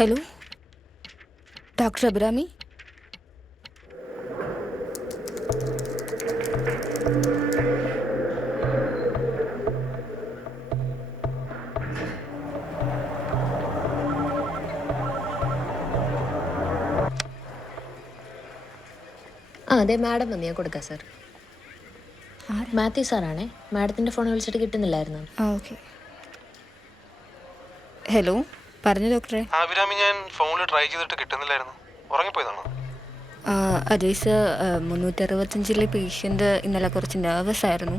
Hello doctor Abrami. അതെ madam വന്ന് ഞാൻ കൊടുക്കാം സാർ. മാത്യു സാറാണേ. മാഡത്തിൻ്റെ ഫോൺ വിളിച്ചിട്ട് കിട്ടുന്നില്ലായിരുന്നു. ഓക്കെ. ഹലോ പറഞ്ഞു ഡോക്ടറെ. അഭിരാമി, ഞാൻ ഫോണിൽ ട്രൈ ചെയ്തിട്ട് കിട്ടുന്നില്ലായിരുന്നു. ഉറങ്ങിപ്പോയതാണോ? അതെ സർ, 365 പേഷ്യൻ്റ് ഇന്നലെ കുറച്ച് നെർവസ് ആയിരുന്നു.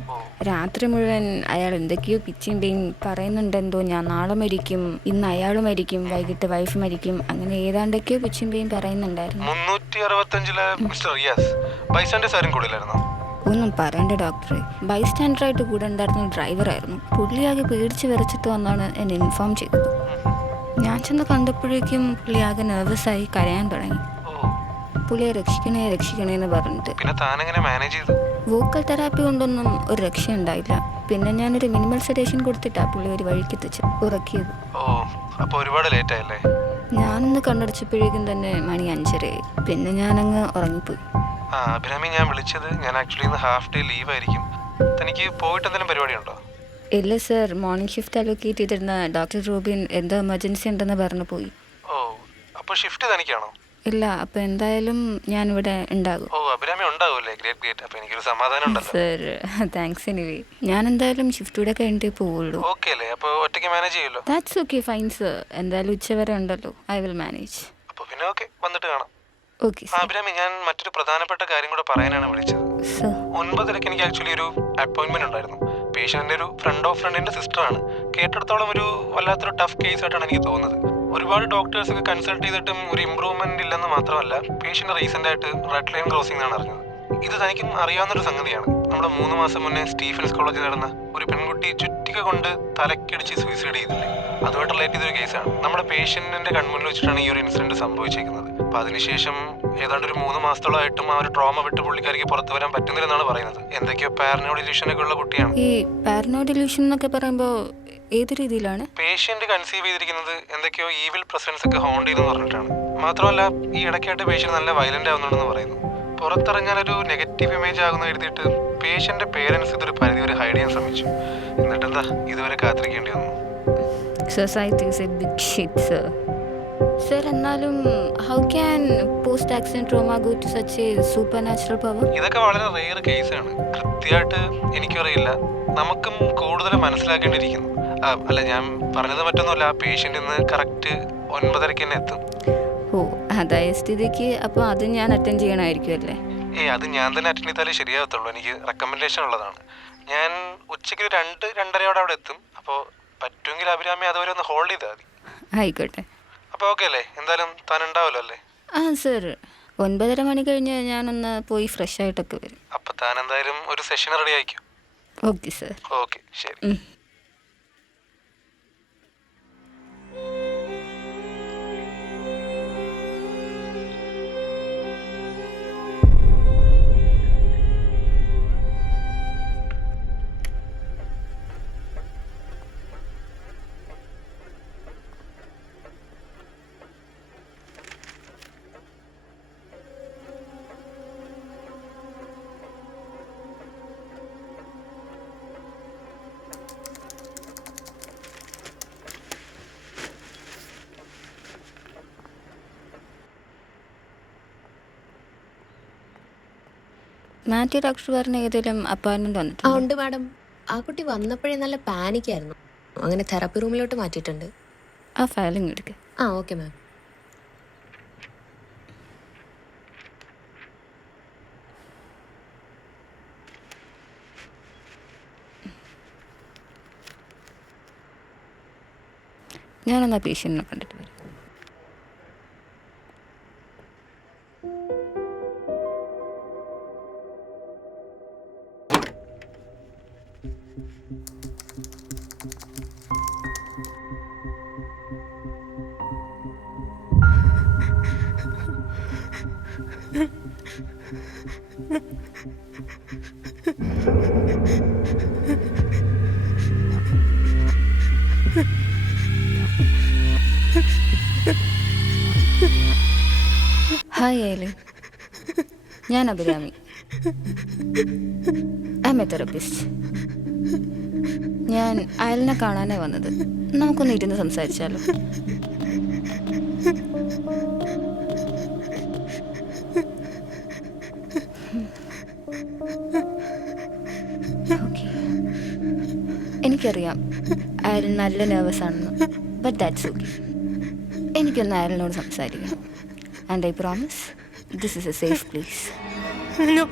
രാത്രി മുഴുവൻ അയാൾ എന്തൊക്കെയോ പിച്ചിയും പെയിൻ പറയുന്നുണ്ടെന്തോ ഞാൻ നാളെ മരിക്കും, ഇന്ന് അയാൾ മരിക്കും, വൈകിട്ട് വൈഫ് മരിക്കും, അങ്ങനെ ഏതാണ്ടൊക്കെയോ പിച്ചിയും പെയിൻ പറയുന്നുണ്ടായിരുന്നു. 365 മിസ്റ്റർ റിയാസ് ബൈസ്റ്റാൻഡേഴ്സ് ആരും കൂടില്ലായിരുന്നോ? ഒന്നും പറയണ്ട ഡോക്ടറെ. ബൈസ്റ്റാൻഡറായിട്ട് കൂടെ ഉണ്ടായിരുന്ന ഡ്രൈവറായിരുന്നു. പുള്ളിയാകെ പേടിച്ച് വിറച്ചിട്ട് വന്നാണ് എന്നെ ഇൻഫോം ചെയ്തത്. ഞാൻ ചെന്ന് കണ്ടപ്പോഴേക്കും പുള്ളിയാകെ നെർവസായി കരയാൻ തുടങ്ങി. പുള്ളിയെ രക്ഷിക്കണേ എന്ന് പറഞ്ഞിട്ട്. പിന്നെ താനെങ്ങനെ മാനേജ് ചെയ്തു? വോക്കൽ തെറാപ്പി കൊണ്ടൊന്നും ഒരു രക്ഷ ഉണ്ടായില്ല. പിന്നെ ഞാനൊരു മിനിമൽ സെഡേഷൻ കൊടുത്തിട്ടാ പുള്ളി ഒരു വഴിക്ക് എത്തിച്ച് ഉറക്കിയത്. അപ്പോൾ ഒരുപാട് ലേറ്റ് ആയല്ലേ? ഞാനൊന്ന് കണ്ണടച്ചപ്പോഴേക്കും തന്നെ മണി 5:30. പിന്നെ ഞാനങ്ങ് ഉറങ്ങിപ്പോയി. അഭിരാമി, ഞാൻ വിളിച്ചത്, ഞാൻ ആക്ച്വലി ഇന്ന് ഹാഫ് ഡേ ലീവ് ആയിരിക്കും. തനിക്ക് പോയിട്ട് എന്തെങ്കിലും പരിപാടി ഉണ്ടോ? ഇല്ല സർ, മോർണിംഗ് ഷിഫ്റ്റ് അലോക്കേറ്റ് ചെയ്തിരുന്ന ഡോക്ടർ റോബിൻ എന്തോ എമർജൻസി ഉണ്ടെന്ന് പറഞ്ഞു പോയി. അപ്പോൾ ഷിഫ്റ്റ് തനിക്കാണോ? ഇല്ല, അപ്പോൾ എന്തായാലും ഞാനിവിടെ ഉണ്ടാകും. അഭിരാമി ഉണ്ടാവുമല്ലേ? ഗ്രേറ്റ്. അപ്പോൾ എനിക്കൊരു സമാധാനം ഉണ്ടല്ലോ. Sir thanks anyway. ഞാൻ എന്തായാലും ഷിഫ്റ്റൂടെ കഴിഞ്ഞിട്ടേ പോവുള്ളൂ. ഓക്കെ അല്ലേ? അപ്പോൾ ഒറ്റയ്ക്ക് മാനേജ് ചെയ്യുമല്ലോ? That's okay, fine sir. എന്തായാലും ഉച്ചവരെ ഉണ്ടല്ലോ, ഐ വിൽ മാനേജ്. അപ്പോൾ പിന്നെ ഓക്കെ, വന്നിട്ട് കാണാം. ഓക്കെ. അഭിരാമി, ഞാൻ മറ്റൊരു പ്രധാനപ്പെട്ട കാര്യം കൂടെ പറയാനാണ് വിളിച്ചത്. 9:30 എനിക്ക് ആക്ച്വലി ഒരു അപ്പോയിന്റ്മെന്റ് ഉണ്ടായിരുന്നു. പേഷ്യന്റിന്റെ ഒരു ഫ്രണ്ട് ഓഫ് ഫ്രണ്ടിന്റെ സിസ്റ്ററാണ്. കേട്ടിടത്തോളം ഒരു വല്ലാത്തൊരു ടഫ് കേസ് ആയിട്ടാണ് എനിക്ക് തോന്നുന്നത്. ഒരുപാട് ഡോക്ടേഴ്സ് ഒക്കെ കൺസൾട്ട് ചെയ്തിട്ടും ഒരു ഇമ്പ്രൂവ്മെന്റ് ഇല്ലെന്ന് മാത്രമല്ല, പേഷ്യന്റ് റീസെന്റ് ആയിട്ട് റെഡ് ലൈൻ ക്രോസിംഗ് എന്നാണ് അറിഞ്ഞത്. ഇത് തനിക്കും അറിയാവുന്നൊരു സംഗതിയാണ്. നമ്മുടെ 3 മാസം മുന്നേ സ്റ്റീഫൻസ് കോളേജിൽ നടന്ന ഒരു പെൺകുട്ടി ചുറ്റിക കൊണ്ട് തലക്കടിച്ച് സൂയിസൈഡ് ചെയ്തില്ലേ? അതുമായിട്ട് റിലേറ്റ് ചെയ്തൊരു കേസാണ്. നമ്മുടെ പേഷ്യന്റിന്റെ കൺമുന്നിൽ വെച്ചിട്ടാണ് ഈ ഒരു ഇൻസിഡന്റ് സംഭവിച്ചിരിക്കുന്നത്. അപ്പൊ അതിനുശേഷം ഏതാണ്ട് ഒരു 3 മാസത്തോളമായിട്ടും ആ ഒരു ട്രോമ വിട്ട് പുള്ളിക്കാരിക്ക് പുറത്തു വരാൻ പറ്റുന്നില്ലെന്നാണ് പറയുന്നത്. എന്തൊക്കെയോ പാരനോയ്ഡ് ഇല്യൂഷൻ ഒക്കെ ഉള്ള കുട്ടിയാണ്. ഈ പാരനോയ്ഡ് ഇല്യൂഷൻ എന്നൊക്കെ പറയുമ്പോൾ ഏത് രീതിയിലാണ്? പേഷ്യന്റ് കൺസീവ് ചെയ്തിരിക്കുന്നത് എന്തൊക്കെയോ ഈവിൽ പ്രസൻസ് ഒക്കെ ഹോണ്ട് ചെയ്തെന്ന് പറഞ്ഞിട്ടാണ്. മാത്രമല്ല, ഈ ഇടയ്ക്കായിട്ട് പേഷ്യന്റ് നല്ല വയലന്റ് ആവുന്നുണ്ടെന്ന് പറയുന്നു. പുറത്തിറങ്ങാൻ ഒരു നെഗറ്റീവ് ഇമേജ് ആകുന്ന എഴുതിയിട്ട് പേഷ്യന്റെ പേരൻസ് ഇതൊരു പരിധി വരെ ഹൈഡ് ചെയ്യാൻ ശ്രമിച്ചു. എന്നിട്ടെന്താ, ഇതുവരെ കാത്തിരിക്കേണ്ടി വന്നു. Society is a big shit sir. Sir, എന്നാലും how can post accident trauma go to such a super natural power? ഇതൊക്കെ വളരെ റെയർ കേസാണ്. കൃത്യമായിട്ട് എനിക്കറിയില്ല. നമുക്കും കൂടുതൽ മനസ്സിലാക്കേണ്ടിയിരിക്കുന്നു. അല്ല, ഞാൻ പറഞ്ഞത് മറ്റൊന്നുമല്ല. ആ പേഷ്യന്റ് ഇന്ന് കറക്റ്റ് 9:30 തന്നെ എത്തും. അതായ സ്ഥിതിക്ക് അപ്പോൾ അത് ഞാൻ അറ്റൻഡ് ചെയ്യണമായിരിക്കും അല്ലേ? അത് ഞാൻ തന്നെ അറ്റൻഡ് ചെയ്താലേ ശരിയാവത്തുള്ളൂ. എനിക്ക് റെക്കമെൻഡേഷൻ ഉള്ളതാണ്. ഞാൻ ഉച്ചയ്ക്ക് 2-2:30 അവിടെ എത്തും. അപ്പോൾ പറ്റുമെങ്കിൽ അഭിരാമി അതുവരെ ഒന്ന് ഹോൾഡ് ചെയ്താൽ മതി. ആയിക്കോട്ടെ. അപ്പോൾ ഓക്കെ അല്ലേ? എന്തായാലും താൻ ഉണ്ടാവുമല്ലോ അല്ലേ? സർ, 9:30 മണി കഴിഞ്ഞ് ഞാനൊന്ന് പോയി ഫ്രഷ് ആയിട്ടൊക്കെ വരും. അപ്പോൾ താൻ എന്തായാലും ഒരു സെഷൻ റെഡി ആയിക്കോ. Okay sir. ഓക്കെ, ശരി. മാത്യു ഡോക്ടർ പറഞ്ഞ ഏതെങ്കിലും അപ്പോയിൻമെന്റ് വന്നിട്ടുണ്ട്? ഉണ്ട് മാഡം. ആ കുട്ടി വന്നപ്പോഴേ നല്ല പാനിക്കായിരുന്നു. അങ്ങനെ തെറാപ്പി റൂമിലോട്ട് മാറ്റിയിട്ടുണ്ട്. ആ ഫയലിംഗ് എടുക്കുക. Okay ma'am. ഞാനെന്നാ പേഷ്യൻറ്റിനെ കണ്ടിട്ട് വരും. ഹായ് ഐലിൻ, ഞാൻ Abhirami. I M A therapist. ഞാൻ അയലിനെ കാണാനാണ് വന്നത്. നമുക്കൊന്ന് ഇരുന്ന് സംസാരിച്ചാലോ? ഓക്കെ. എനിക്കറിയാം അയൽ നല്ല നെർവസ് ആണെന്ന്, ബട്ട് ദാറ്റ്സ് ഓക്കെ. എനിക്കൊന്ന് അയലിനോട് സംസാരിക്കണം. And I promise this is A safe place. No,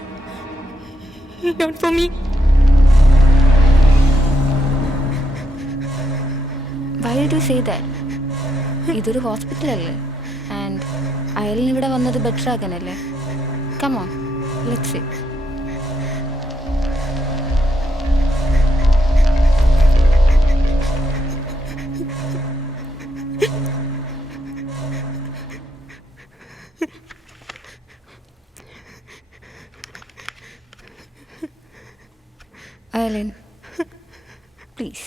not for me. Why did you say that? ഇതൊരു ഹോസ്പിറ്റലല്ലേ, ആൻഡ് അയലിന് ഇവിടെ വന്നത് ബെറ്റർ ആക്കാനല്ലേ. Come on, let's sit. Aylin, please.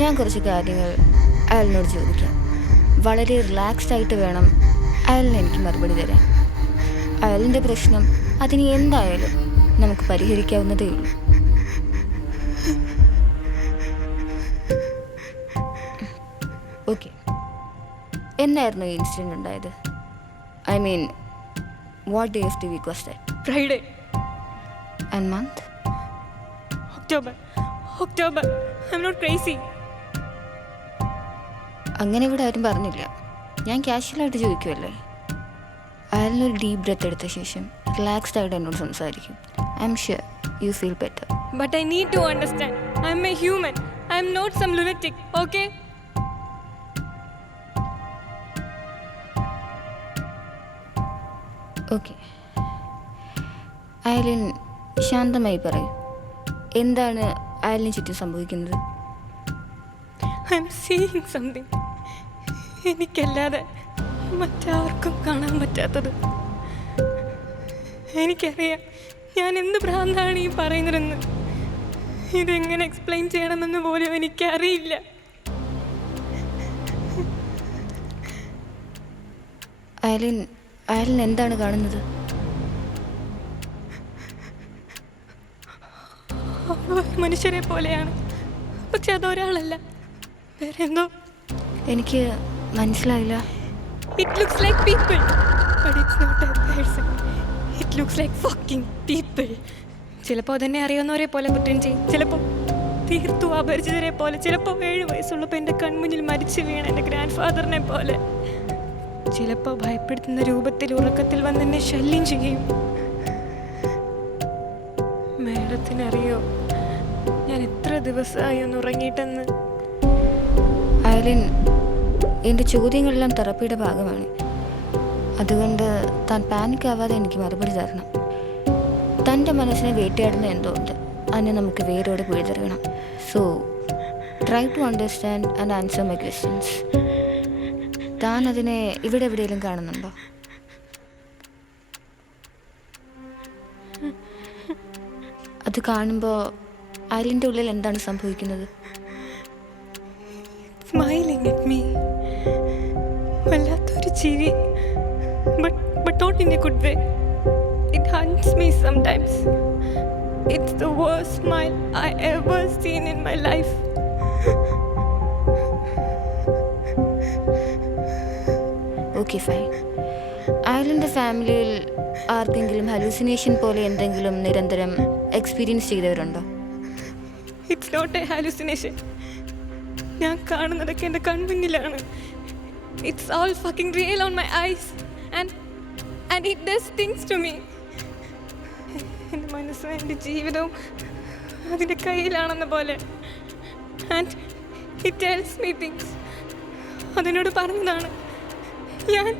ഞാൻ കുറച്ച് കാര്യങ്ങൾ അയാളിനോട് ചോദിക്കാം. വളരെ റിലാക്സ്ഡ് ആയിട്ട് വേണം അയാളിന് എനിക്ക് മറുപടി തരാൻ. അയാളിൻ്റെ പ്രശ്നം അതിന് എന്തായാലും നമുക്ക് പരിഹരിക്കാവുന്നതേ ഉള്ളൂ. ഓക്കെ, എന്നായിരുന്നു ഈ ഇൻസിഡൻറ്റ് ഉണ്ടായത്? I mean, what day of the week was that? Friday, and month? October. I'm not crazy. അങ്ങനെ ഇവിടെ ആരും പറഞ്ഞില്ല. ഞാൻ കാഷ്വലായിട്ട് ചോദിക്കുമല്ലേ. അയാളിനൊരു ഡീപ് ബ്രെത്ത് എടുത്ത ശേഷം റിലാക്സ്ഡ് ആയിട്ട് എന്നോട് സംസാരിക്കും. I am sure you feel better. But I need to understand. I'm a human. I'm not some lunatic, okay? Okay, Aylin ശാന്തമായി പറയൂ. എന്താണ് അയലിന് ചുറ്റും സംഭവിക്കുന്നത്? I'm seeing something. എനിക്കല്ലാതെ മറ്റാർക്കും കാണാൻ പറ്റാത്തത്. എനിക്കറിയാം ഞാൻ എന്ത് ഭ്രാന്താണ് ഈ പറയുന്നതെന്ന്. ഇതെങ്ങനെ എക്സ്പ്ലെയിൻ ചെയ്യണമെന്ന് പോലും എനിക്കറിയില്ല. അയലിൻ എന്താണ് കാണുന്നത്? മനുഷ്യരെ പോലെയാണ്, പക്ഷെ അതൊരാളല്ല, വേറെ എന്തോ. എനിക്ക് മനസ്സിലായില്ല. It looks like people, but it's not a person. It looks like fucking people. ചിലപ്പോൾ തന്നെ അറിയാവുന്നവരെ പോലെ കുറ്റം ചെയ്യും, ചിലപ്പോൾ തീർത്തു അപരിചിതരെ പോലെ, ചിലപ്പോൾ 7 വയസ്സുള്ളപ്പോൾ എൻ്റെ കൺമുന്നിൽ മരിച്ചു വീണ എൻ്റെ ഗ്രാൻഡ് ഫാദറിനെ പോലെ, ചിലപ്പോൾ ഭയപ്പെടുത്തുന്ന രൂപത്തിൽ ഉറക്കത്തിൽ വന്ന് എന്നെ ശല്യം ചെയ്യും. മേഡത്തിനറിയോ ഞാൻ എത്ര ദിവസമായി ഒന്ന് ഉറങ്ങിയിട്ടെന്ന്? അയലിൻ, എൻ്റെ ചോദ്യങ്ങളെല്ലാം തെറപ്പിയുടെ ഭാഗമാണ്. അതുകൊണ്ട് താൻ പാനിക് ആവാതെ എനിക്ക് മറുപടി തരണം. തൻ്റെ മനസ്സിനെ വേട്ടയാടുന്ന എന്തോ ഉണ്ട്, അതിനെ നമുക്ക് വേരോടെ പിഴുതെറിയണം. So try to understand and answer my questions. താൻ അതിനെ ഇവിടെ എവിടെയെങ്കിലും കാണുന്നുണ്ടോ? അത് കാണുമ്പോൾ അയലിൻ്റെ ഉള്ളിൽ എന്താണ് സംഭവിക്കുന്നത്? Smiling at me. വല്ലാത്തൊരു ചിരി, but not in a good way. It haunts me sometimes. It's the worst smile I ever seen in my life. Okay, fine. അയലിൻ്റെ ഫാമിലിയിൽ ആർക്കെങ്കിലും ഹലൂസിനേഷൻ പോലെ എന്തെങ്കിലും നിരന്തരം എക്സ്പീരിയൻസ് ചെയ്തവരുണ്ടോ? It's not a hallucination. ഞാൻ കാണുന്നതൊക്കെ എൻ്റെ കൺമുന്നിലാണ്. It's all fucking real on my eyes. And it does things to me. എൻ്റെ മനസ്സും എൻ്റെ ജീവിതവും അതിൻ്റെ കയ്യിലാണെന്ന പോലെ. And it tells me things. അതിനോട് പറഞ്ഞതാണ് ഞാൻ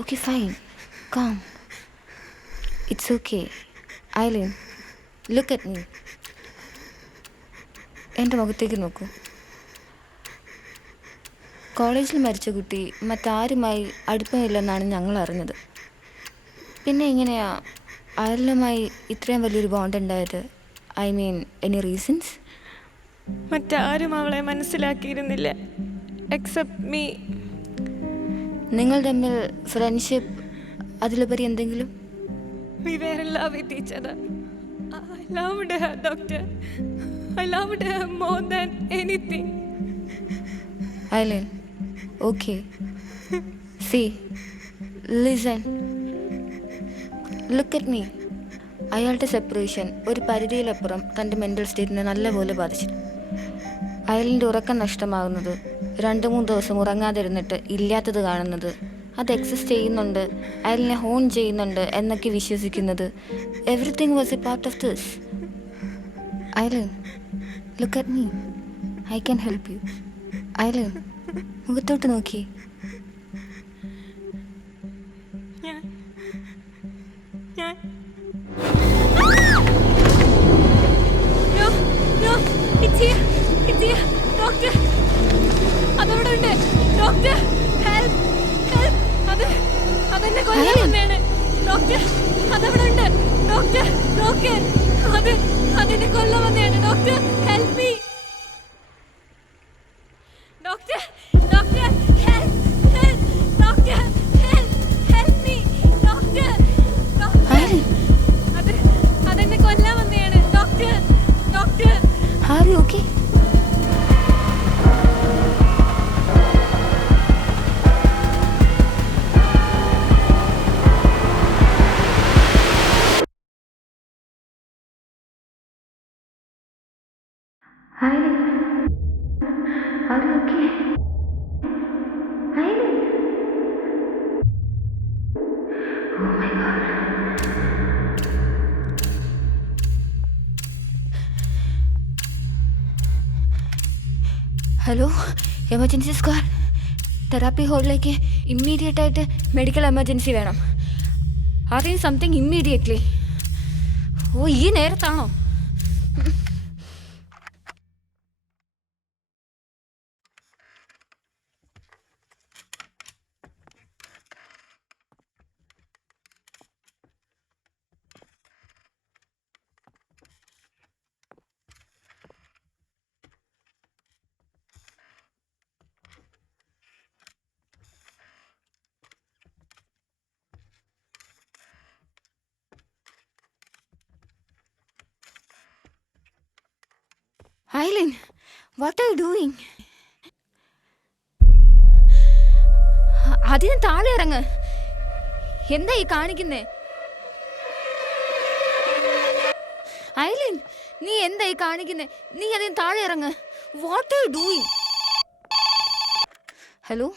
okay, fine, calm. It's okay. Aylin, look at me. എൻ്റെ മുഖത്തേക്ക് നോക്കൂ. കോളേജിൽ മരിച്ച കുട്ടി മറ്റാരുമായി അടുപ്പമില്ലെന്നാണ് ഞങ്ങൾ അറിഞ്ഞത്. പിന്നെ എങ്ങനെയാ അയാളുമായി ഇത്രയും വലിയൊരു ബോണ്ട് ഉണ്ടായത്? I mean any reasons? മറ്റാരും അവളെ മനസ്സിലാക്കിയിരുന്നില്ല എക്സെപ്റ്റ് മീ. നിങ്ങൾ തമ്മിൽ ഫ്രണ്ട്ഷിപ്പ് അതിലുപരി എന്തെങ്കിലും? We were in love with each other. I loved her, doctor. I loved her more than anything. Aileen, okay. See, listen. Look at me. അയാളുടെ separation ഒരു പരിധിയിലപ്പുറം തൻ്റെ mental സ്റ്റേറ്റിനെ നല്ലപോലെ ബാധിച്ചു. അയാളിൻ്റെ ഉറക്കം നഷ്ടമാകുന്നത്, 2-3 ദിവസം ഉറങ്ങാതിരുന്നിട്ട് ഇല്ലാത്തത് കാണുന്നത്, അത് എക്സിസ്റ്റ് ചെയ്യുന്നുണ്ട്, അയാളിനെ ഹോൺ ചെയ്യുന്നുണ്ട് എന്നൊക്കെ വിശ്വസിക്കുന്നത്, everything was a part of this. Aylin, look at me. I can help you. Aylin, മുഖത്തോട്ട് നോക്കി. ഞാൻ No, it's here. It's here. Doctor. അതവിടെ ഉണ്ട്. Doctor, help. Help. അതെന്നെ കൊല്ലാൻ വന്നതാണ്. Doctor, അതവിടെ ഉണ്ട്. Doctor, അതെന്നെ കൊല്ലാൻ വന്നതാണ്. Doctor, help me. Doctor, help. Doctor, help me. Doctor. അതെന്നെ കൊല്ലാൻ വന്നതാണ്. Doctor. Are you okay? Aileen, are you okay? Aileen. Oh my God. Hello, emergency squad. Therapy ഹോളിലേക്ക് ഇമ്മീഡിയറ്റ് ആയിട്ട് മെഡിക്കൽ എമർജൻസി വേണം. അറിയും സംതിങ് ഇമ്മീഡിയറ്റ്ലി. ഓ, ഈ നേരത്താണോ? Aileen, what are you doing? അതിന് താഴെ ഇറങ്ങ്. എന്താ ഈ കാണിക്കുന്നേ? ഐലിൻ, നീ എന്താ ഈ കാണിക്കുന്നേ? നീ അതിന് താഴെ ഇറങ്ങ്. What are you doing? Hello.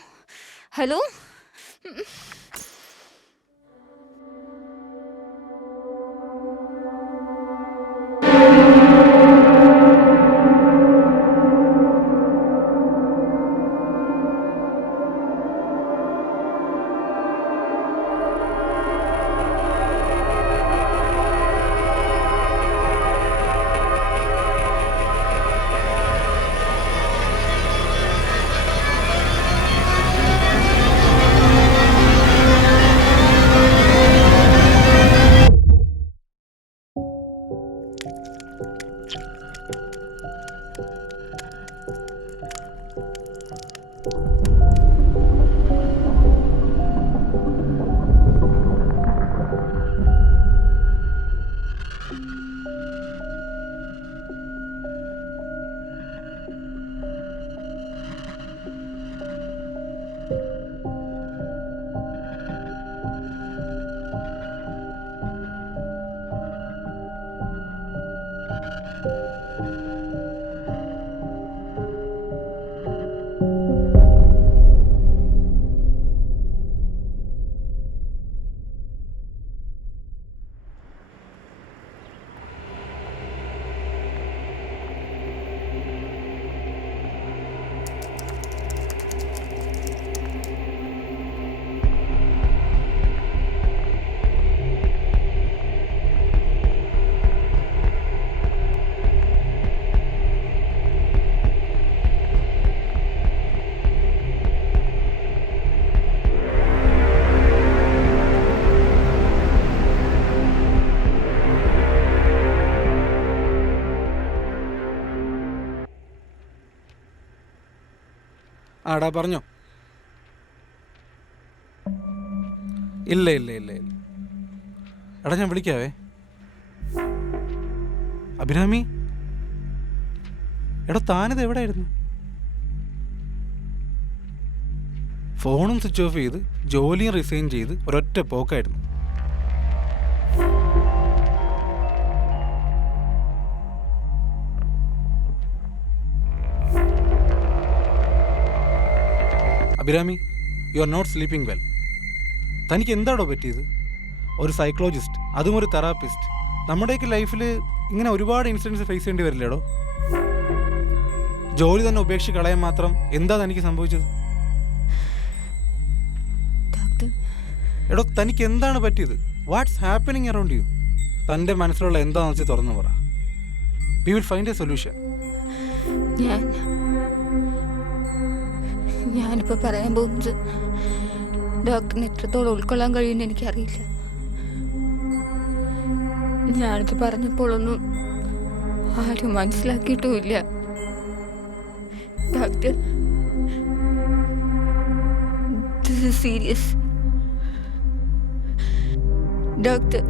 ആടാ പറഞ്ഞോ. ഇല്ല ഇല്ല ഇല്ല ഇല്ല എടാ ഞാൻ വിളിക്കാവേ. അഭിരാമി എടാ താനിത് എവിടെയായിരുന്നു? ഫോണും സ്വിച്ച് ഓഫ് ചെയ്ത് ജോലിയും റിസൈൻ ചെയ്ത് ഒരൊറ്റ പോക്കായിരുന്നു. Abhirami, you are not sleeping well. തനിക്ക് എന്താണോ പറ്റിയത്? ഒരു സൈക്കോളജിസ്റ്റ്, അതും ഒരു തെറാപ്പിസ്റ്റ്, നമ്മുടെയൊക്കെ ലൈഫിൽ ഇങ്ങനെ ഒരുപാട് ഇൻസിഡൻസ് ഫേസ് ചെയ്യേണ്ടി വരില്ലേടോ? ജോലി തന്നെ ഉപേക്ഷിച്ച് കളയാൻ മാത്രം എന്താ തനിക്ക് സംഭവിച്ചത്? എടോ തനിക്ക് എന്താണ് പറ്റിയത്? What's happening around U? തൻ്റെ മനസ്സിലുള്ള എന്താണെന്ന് വെച്ച് തുറന്നു പറ. We will find A solution. ഞാനിപ്പോൾ പറയാൻ പോകുന്നത് ഡോക്ടറിന് എത്രത്തോളം ഉൾക്കൊള്ളാൻ കഴിയുമെന്ന് എനിക്കറിയില്ല. ഞാനിത് പറഞ്ഞപ്പോഴൊന്നും ആരും മനസ്സിലാക്കിയിട്ടുമില്ല. Doctor, this is serious. Doctor,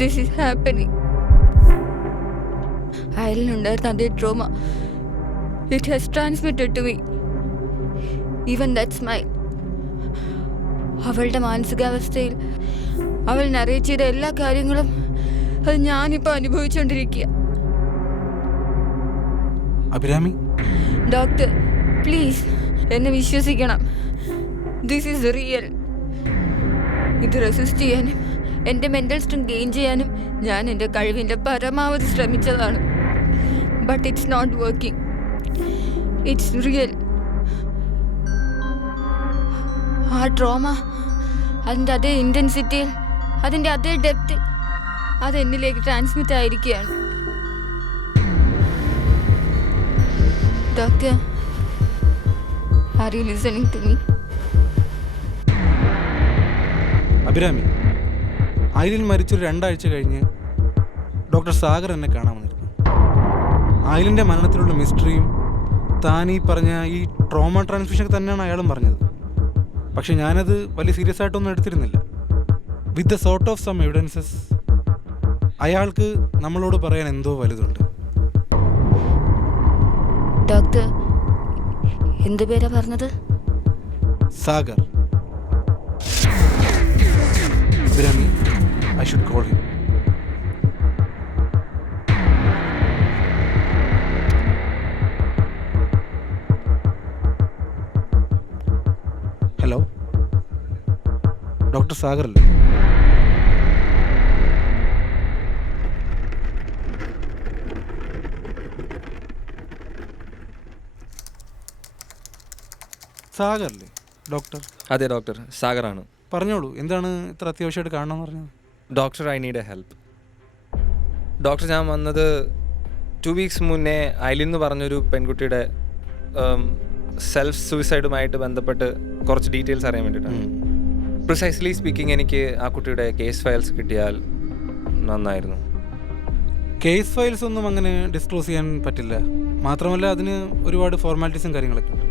this is happening. അയലിനുണ്ടായിരുന്ന അതേ trauma it has transmitted to me. Even that smile. അവളുടെ മാനസികാവസ്ഥയിൽ അവൾ നറേറ്റ് ചെയ്ത എല്ലാ കാര്യങ്ങളും അത് ഞാനിപ്പോൾ അനുഭവിച്ചുകൊണ്ടിരിക്കുക. അഭിരാമി, ഡോക്ടർ പ്ലീസ് എന്നെ വിശ്വസിക്കണം. This is real. ഇത് റെസിസ്റ്റ് ചെയ്യാനും എൻ്റെ മെൻ്റൽ സ്ട്രെങ്ത് ഗെയിൻ ചെയ്യാനും ഞാൻ എൻ്റെ കഴിവിൻ്റെ പരമാവധി ശ്രമിച്ചതാണ്. But it's not working. It's real. ആ ട്രോമ അതിൻ്റെ അതേ ഇൻറ്റൻസിറ്റിയിൽ, അതിൻ്റെ അതേ ഡെപ്തിൽ അത് എന്നിലേക്ക് ട്രാൻസ്മിറ്റ് ആയിരിക്കുകയാണ്. Doctor, are you listening to me? Abhirami, Aylin മരിച്ചൊരു 2 ആഴ്ച കഴിഞ്ഞ് ഡോക്ടർ സാഗർ എന്നെ കാണാൻ വന്നിരുന്നു. ആയിലിൻ്റെ മരണത്തിലുള്ള മിസ്റ്ററിയും താൻ ഈ പറഞ്ഞ ഈ ട്രോമ ട്രാൻസ്മിഷൻ തന്നെയാണ് അയാളും പറഞ്ഞത്. പക്ഷെ ഞാനത് വലിയ സീരിയസ് ആയിട്ടൊന്നും എടുത്തിരുന്നില്ല. With the sort of some evidences അയാൾക്ക് നമ്മളോട് പറയാൻ എന്തോ വലുതുണ്ട്. ഡോക്ടർ എന്ത് പേരാ പറഞ്ഞത്? Sagar. Abhirami, I should call him. Hello, doctor Sagar അല്ലേ? സാഗർ അല്ലേ ഡോക്ടർ? അതെ ഡോക്ടർ, സാഗറാണ്. പറഞ്ഞോളൂ, എന്താണ് ഇത്ര അത്യാവശ്യമായിട്ട് കാണണമെന്ന് പറഞ്ഞത്? Doctor, I need A help. Doctor, ഞാൻ വന്നത് 2 വീക്സ് മുന്നേ ഐലിൻ എന്ന് പറഞ്ഞൊരു പെൺകുട്ടിയുടെ സെൽഫ് സൂയിസൈഡുമായിട്ട് ബന്ധപ്പെട്ട് കുറച്ച് ഡീറ്റെയിൽസ് അറിയാൻ വേണ്ടിയിട്ടാണ്. പ്രിസൈസ്ലി സ്പീക്കിംഗ്, എനിക്ക് ആ കുട്ടിയുടെ കേസ് ഫയൽസ് കിട്ടിയാൽ നന്നായിരുന്നു. കേസ് ഫയൽസ് ഒന്നും അങ്ങനെ ഡിസ്ക്ലോസ് ചെയ്യാൻ പറ്റില്ല. മാത്രമല്ല അതിന് ഒരുപാട് ഫോർമാലിറ്റീസും കാര്യങ്ങളൊക്കെ ഉണ്ട്.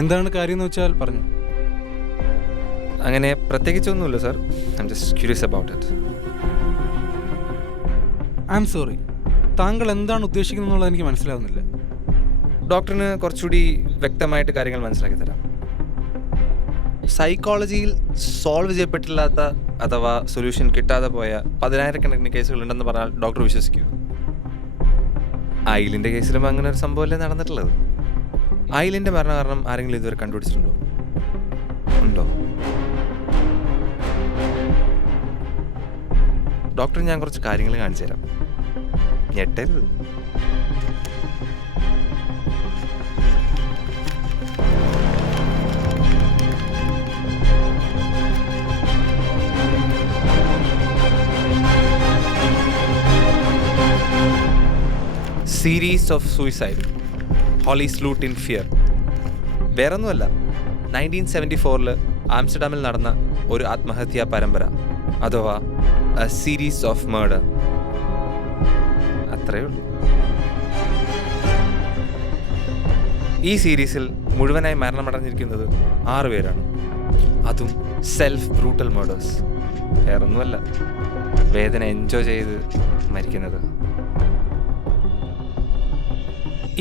എന്താണ് കാര്യം എന്ന് വെച്ചാൽ പറഞ്ഞു. അങ്ങനെ പ്രത്യേകിച്ചൊന്നുമില്ല sir. I am just curious about it. I am sorry, താങ്കൾ എന്താണ് ഉദ്ദേശിക്കുന്നത് എന്നുള്ളത് എനിക്ക് മനസ്സിലാവുന്നില്ല. ഡോക്ടറിന് കുറച്ചുകൂടി വ്യക്തമായിട്ട് കാര്യങ്ങൾ മനസ്സിലാക്കി തരാം. സൈക്കോളജിയിൽ സോൾവ് ചെയ്യപ്പെട്ടില്ലാത്ത അഥവാ സൊല്യൂഷൻ കിട്ടാതെ പോയ 10,000-കണക്കിന് കേസുകളുണ്ടെന്ന് പറഞ്ഞാൽ ഡോക്ടർ വിശ്വസിക്കൂ? ഐലിൻ്റെ കേസിലും അങ്ങനെ ഒരു സംഭവമല്ലേ നടന്നിട്ടുള്ളത്? ഐലിൻ്റെ മരണ കാരണം ആരെങ്കിലും ഇതുവരെ കണ്ടുപിടിച്ചിട്ടുണ്ടോ? ഉണ്ടോ? ഡോക്ടർ, ഞാൻ കുറച്ച് കാര്യങ്ങൾ കാണിച്ചു തരാം, ഞെട്ടരുത്. Series of suicide, holy slut in fear. വേറൊന്നുമല്ല, 1974 ആംസ്റ്റർഡാമിൽ നടന്ന ഒരു ആത്മഹത്യാ പരമ്പര, അഥവാ എ സീരീസ് ഓഫ് മർഡർ. അത്രയേ ഉള്ളൂ. ഈ സീരീസിൽ മുഴുവനായി മരണമടഞ്ഞിരിക്കുന്നത് 6 പേരാണ്. അതും സെൽഫ് ബ്രൂട്ടൽ മർഡേഴ്സ്. വേറൊന്നുമല്ല, വേദന എൻജോയ് ചെയ്ത് മരിക്കുന്നത്.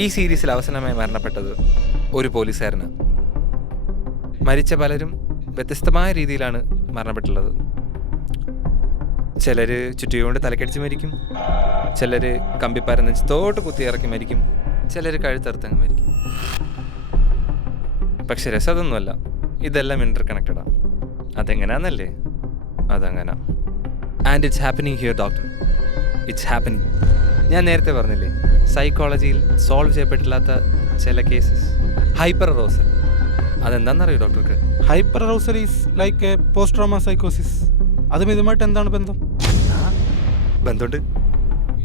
ഈ സീരീസിൽ അവസാനമായി മരണപ്പെട്ടത് ഒരു പോലീസുകാരന്. മരിച്ച പലരും വ്യത്യസ്തമായ രീതിയിലാണ് മരണപ്പെട്ടുള്ളത്. ചിലർ ചുറ്റികൊണ്ട് തലക്കടിച്ച് മരിക്കും, ചിലർ കമ്പിപ്പാര നെഞ്ചത്തോട്ട് കുത്തി ഇറക്കി മരിക്കും, ചിലർ കഴുത്തറുത്തങ്ങ് മരിക്കും. പക്ഷെ രസം അതൊന്നുമല്ല, ഇതെല്ലാം ഇന്റർ കണക്റ്റഡാണ്. അതെങ്ങനെയാന്നല്ലേ? അതങ്ങനെ. And it's happening here doctor, it's happening. ഞാൻ നേരത്തെ പറഞ്ഞില്ലേ, സൈക്കോളജിയിൽ സോൾവ് ചെയ്യപ്പെട്ടില്ലാത്ത ചില കേസസ്. ഹൈപ്പർ അറോസൽ, അതെന്താണെന്നറിയോ ഡോക്ടർക്ക്? Hyper arousal is like a post trauma സൈക്കോസിസ്. അതും ഇതുമായിട്ട് എന്താണ് ബന്ധം? ബന്ധമുണ്ട്.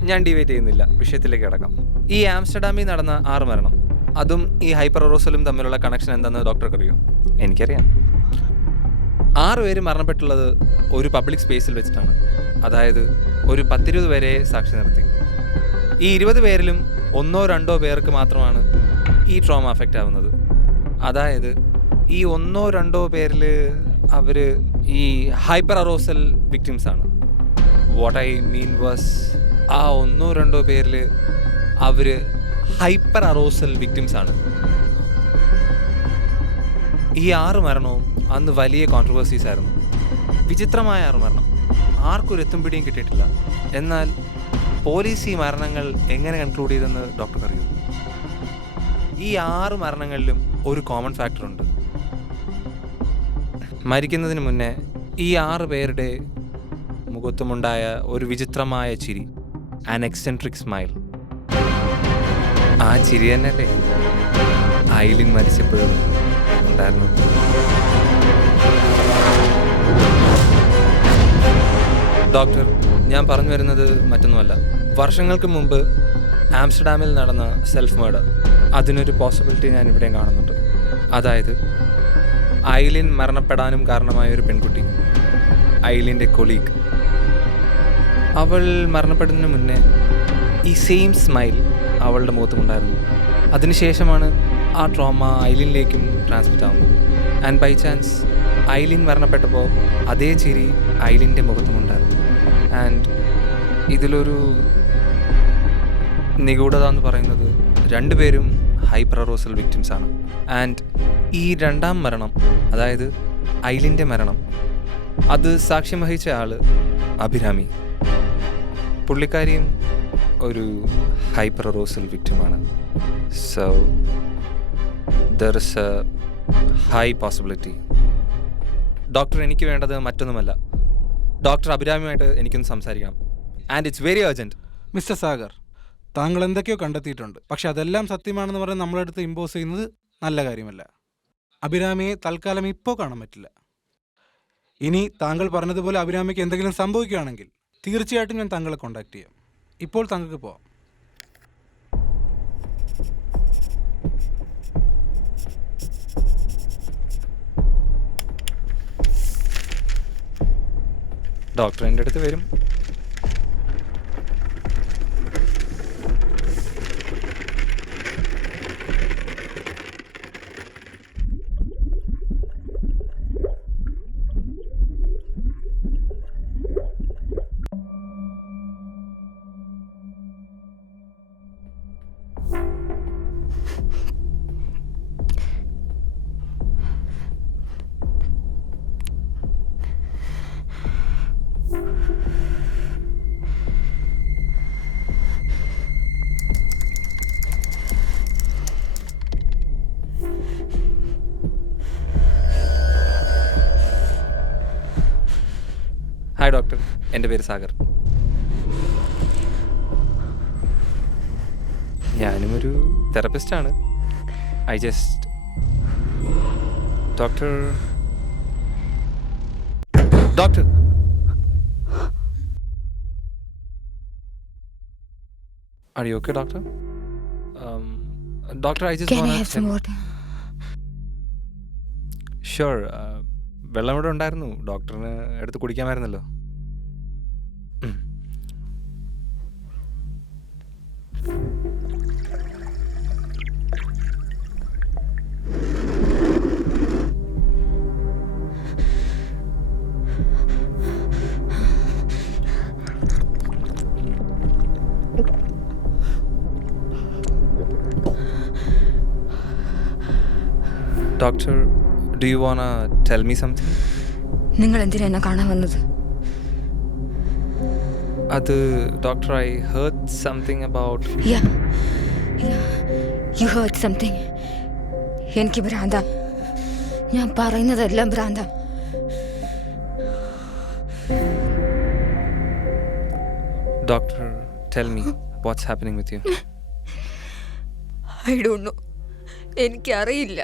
ഞാൻ ഡിവൈറ്റ് ചെയ്യുന്നില്ല, വിഷയത്തിലേക്ക് കിടക്കാം. ഈ ആംസ്റ്റർഡാമിൽ നടന്ന 6 മരണം, അതും ഈ ഹൈപ്പർ അറോസലും തമ്മിലുള്ള കണക്ഷൻ എന്താണെന്ന് ഡോക്ടർക്ക് അറിയോ? എനിക്കറിയാം. 6 പേര് മരണപ്പെട്ടുള്ളത് ഒരു പബ്ലിക് സ്പേസിൽ വെച്ചിട്ടാണ്. അതായത് ഒരു 10-20 പേരെ സാക്ഷി നിർത്തി. ഈ 20 പേരിലും 1-2 പേർക്ക് മാത്രമാണ് ഈ ട്രോമ അഫക്റ്റ് ആവുന്നത്. അതായത് ഈ 1-2 പേരിൽ അവർ ഈ ഹൈപ്പർ അറോസൽ വിക്ടിംസ് ആണ്. വാട്ട് ഐ മീൻ വാസ്, ആ 1-2 പേരിൽ അവർ ഹൈപ്പർ അറോസൽ വിക്ടിംസ് ആണ്. ഈ 6 മരണവും അന്ന് വലിയ കോൺട്രവേഴ്സീസ് ആയിരുന്നു. വിചിത്രമായ 6 മരണം, ആർക്കും ഒരു എത്തും പിടിയും കിട്ടിയിട്ടില്ല. എന്നാൽ പോലീസ് ഈ മരണങ്ങൾ എങ്ങനെ കൺക്ലൂഡ് ചെയ്തെന്ന് ഡോക്ടർക്ക് അറിയൂ? ഈ 6 മരണങ്ങളിലും ഒരു കോമൺ ഫാക്ടറുണ്ട്. മരിക്കുന്നതിന് മുന്നേ ഈ 6 പേരുടെ മുഖത്തുമുണ്ടായ ഒരു വിചിത്രമായ ചിരി, ആൻ എക്സെൻട്രിക് സ്മൈൽ. ആ ചിരി തന്നെയല്ലേ ഐലിൻ മരിച്ചപ്പോഴും ഉണ്ടായിരുന്നു. ഡോക്ടർ, ഞാൻ പറഞ്ഞു വരുന്നത് മറ്റൊന്നുമല്ല. വർഷങ്ങൾക്ക് മുമ്പ് ആംസ്റ്റർഡാമിൽ നടന്ന സെൽഫ് മർഡർ, അതിനൊരു പോസിബിലിറ്റി ഞാൻ ഇവിടെയും കാണുന്നുണ്ട്. അതായത് ഐലിൻ മരണപ്പെടാനും കാരണമായ ഒരു പെൺകുട്ടി, ഐലിൻ്റെ കൊളീഗ്. അവൾ മരണപ്പെടുന്നതിന് മുന്നേ ഈ സെയിം സ്മൈൽ അവളുടെ മുഖത്തുമുണ്ടായിരുന്നു. അതിനുശേഷമാണ് ആ ട്രോമ ഐലിനിലേക്കും ട്രാൻസ്മിറ്റ് ആവുന്നത്. ആൻഡ് ബൈ ചാൻസ് ഐലിൻ മരണപ്പെട്ടപ്പോൾ അതേ ചിരി ഐലിൻ്റെ മുഖത്തുമുണ്ടായിരുന്നു. ആൻഡ് ഇതിലൊരു നിഗൂഢത എന്ന് പറയുന്നത് 2 പേരും ഹൈപ്പർ അറോസൽ വിക്ടിംസ് ആണ്. ആൻഡ് ഈ 2ാം മരണം, അതായത് ഐലിൻ്റെ മരണം, അത് സാക്ഷ്യം വഹിച്ച ആൾ അഭിരാമി. പുള്ളിക്കാരിയും ഒരു ഹൈപ്പർ അറോസൽ വിക്ടിമാണ്. So there is a high possibility. Doctor, എനിക്ക് വേണ്ടത് മറ്റൊന്നുമല്ല, ഡോക്ടർ അഭിരാമിയുമായിട്ട് എനിക്കൊന്ന് സംസാരിക്കണം. And it's very urgent. Mister Sagar, താങ്കൾ എന്തൊക്കെയോ കണ്ടെത്തിയിട്ടുണ്ട്. പക്ഷെ അതെല്ലാം സത്യമാണെന്ന് പറഞ്ഞ് നമ്മളടുത്ത് ഇമ്പോസ് ചെയ്യുന്നത് നല്ല കാര്യമല്ല. അഭിരാമിയെ തൽക്കാലം ഇപ്പോൾ കാണാൻ പറ്റില്ല. ഇനി താങ്കൾ പറഞ്ഞതുപോലെ അഭിരാമിക്ക് എന്തെങ്കിലും സംഭവിക്കുകയാണെങ്കിൽ തീർച്ചയായിട്ടും ഞാൻ താങ്കളെ കോൺടാക്ട് ചെയ്യാം. ഇപ്പോൾ താങ്കൾക്ക് പോവാം. ഡോക്ടർ എൻ്റെ അടുത്ത് വരും. ഹായ് ഡോക്ടർ, എൻ്റെ പേര് സാഗർ. ഞാനും ഒരു തെറപ്പിസ്റ്റാണ്. I just doctor Are you okay, doctor? Doctor, I just Can wanna I have some water? Sure. വെള്ളം ഇവിടെ ഉണ്ടായിരുന്നു, ഡോക്ടറിന് എടുത്ത് കുടിക്കാമായിരുന്നല്ലോ. Doctor, do you want tell me something? നിങ്ങൾ എന്തിനാ എന്നെ കാണാൻ വന്നത്? അത് doctor, I heard something about. You heard something. എനിക്ക് ഭ്രാന്ത. ഞാൻ പറയുന്നതെല്ലാം ഭ്രാന്ത. Doctor, tell me what's happening with you. I don't know. എനിക്കറിയില്ല.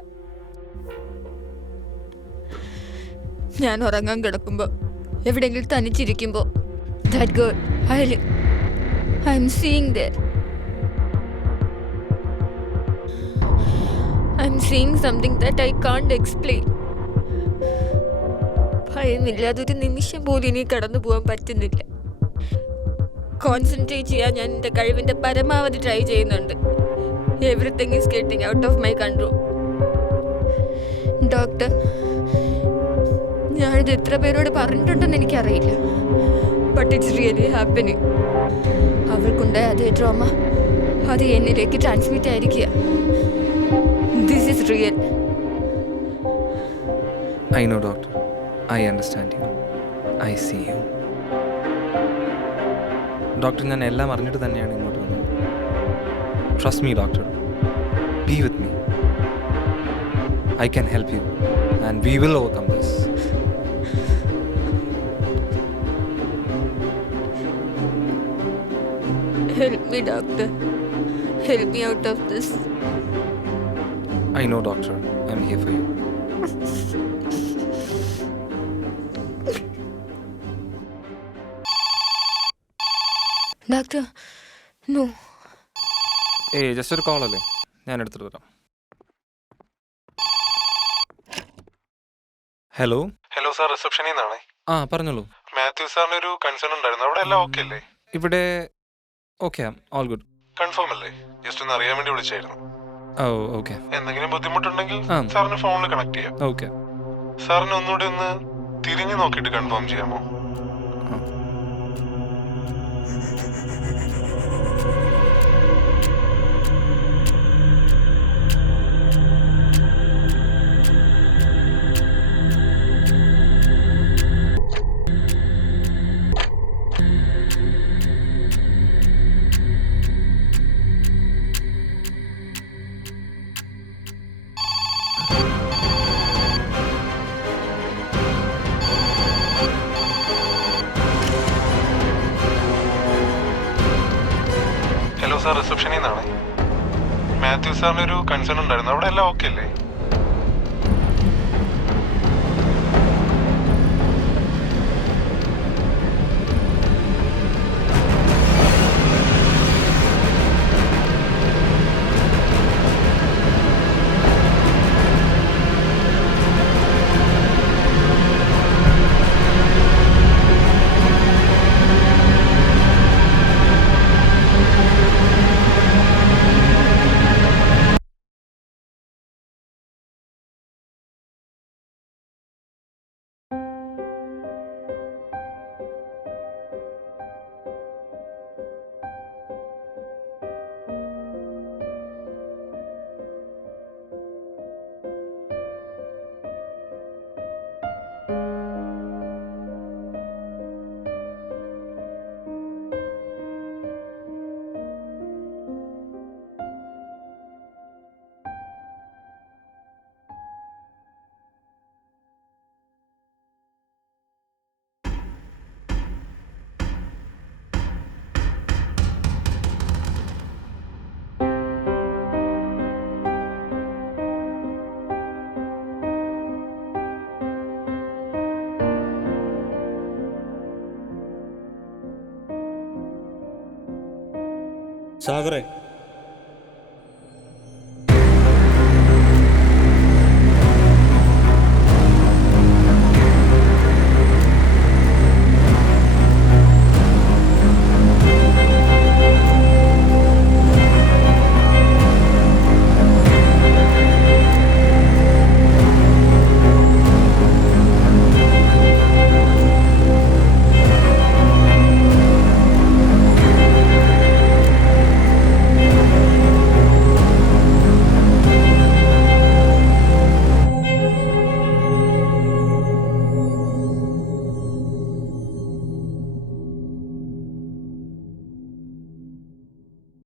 ഞാൻ ഉറങ്ങാൻ കിടക്കുമ്പോൾ എവിടെയെങ്കിലും തനിച്ചിരിക്കുമ്പോൾ that girl, I'm seeing there. I'm seeing something that I can't explain. ഭയമില്ലാതൊരു നിമിഷം പോലും ഇനി കടന്നു പോകാൻ പറ്റുന്നില്ല. കോൺസെൻട്രേറ്റ് ചെയ്യാൻ ഞാൻ എൻ്റെ കഴിവിൻ്റെ പരമാവധി ട്രൈ ചെയ്യുന്നുണ്ട്. Everything is getting out of my control. Doctor, ഞാനിത് എത്ര പേരോട് പറഞ്ഞിട്ടുണ്ടെന്ന് എനിക്കറിയില്ല. But it's really happening. അവൾക്കുണ്ടായ അതേ ട്രോമ അത് എന്നിലേക്ക് ട്രാൻസ്മിറ്റ് ആയിരിക്കുക. This is real. I know, doctor. I understand you. I see you. Doctor, ഞാൻ എല്ലാം അറിഞ്ഞിട്ട് തന്നെയാണ് ഇങ്ങോട്ട് വന്നത്. Trust me doctor. Be with me. I can help you and we will overcome this. Help me, doctor. Help me out of this. I know, doctor. I'm here for you. Doctor, no. ഏയ്, just ഒരു call അല്ലേ, ഞാൻ എടുത്തിട്ട് വരാം. Hello. Hello sir, റിസപ്ഷനിൽ നിന്നാണേ. ആ, പറഞ്ഞോളൂ. മാത്യു സാറിന് ഒരു കൺസേൺ ഉണ്ടായിരുന്നു. അവിടെ എല്ലാം ഓക്കെ അല്ലേ? ഇവിടെ ഓക്കെ, ഓൾ ഗുഡ്. കൺഫേം അല്ലേ? ജസ്റ്റ് ഒന്ന് അറിയാൻ വേണ്ടി വിളിച്ചായിരുന്നു. ഓ, ഓക്കെ. എന്തെങ്കിലും ബുദ്ധിമുട്ടുണ്ടെങ്കിൽ ആ. സാറിന് ഫോണിൽ കണക്ട് ചെയ്യാം. ഓക്കെ. സാറിന് ഒന്നുകൂടി ഒന്ന് തിരിഞ്ഞു നോക്കിയിട്ട് കൺഫേം ചെയ്യാമോ? ഹലോ സാർ, റിസപ്ഷനിൽ നിന്നാണേ. മാത്യു സാറിന് ഒരു കൺസേൺ ഉണ്ടായിരുന്നു. അവിടെ എല്ലാം ഓക്കെ അല്ലേ? സാഗറെ,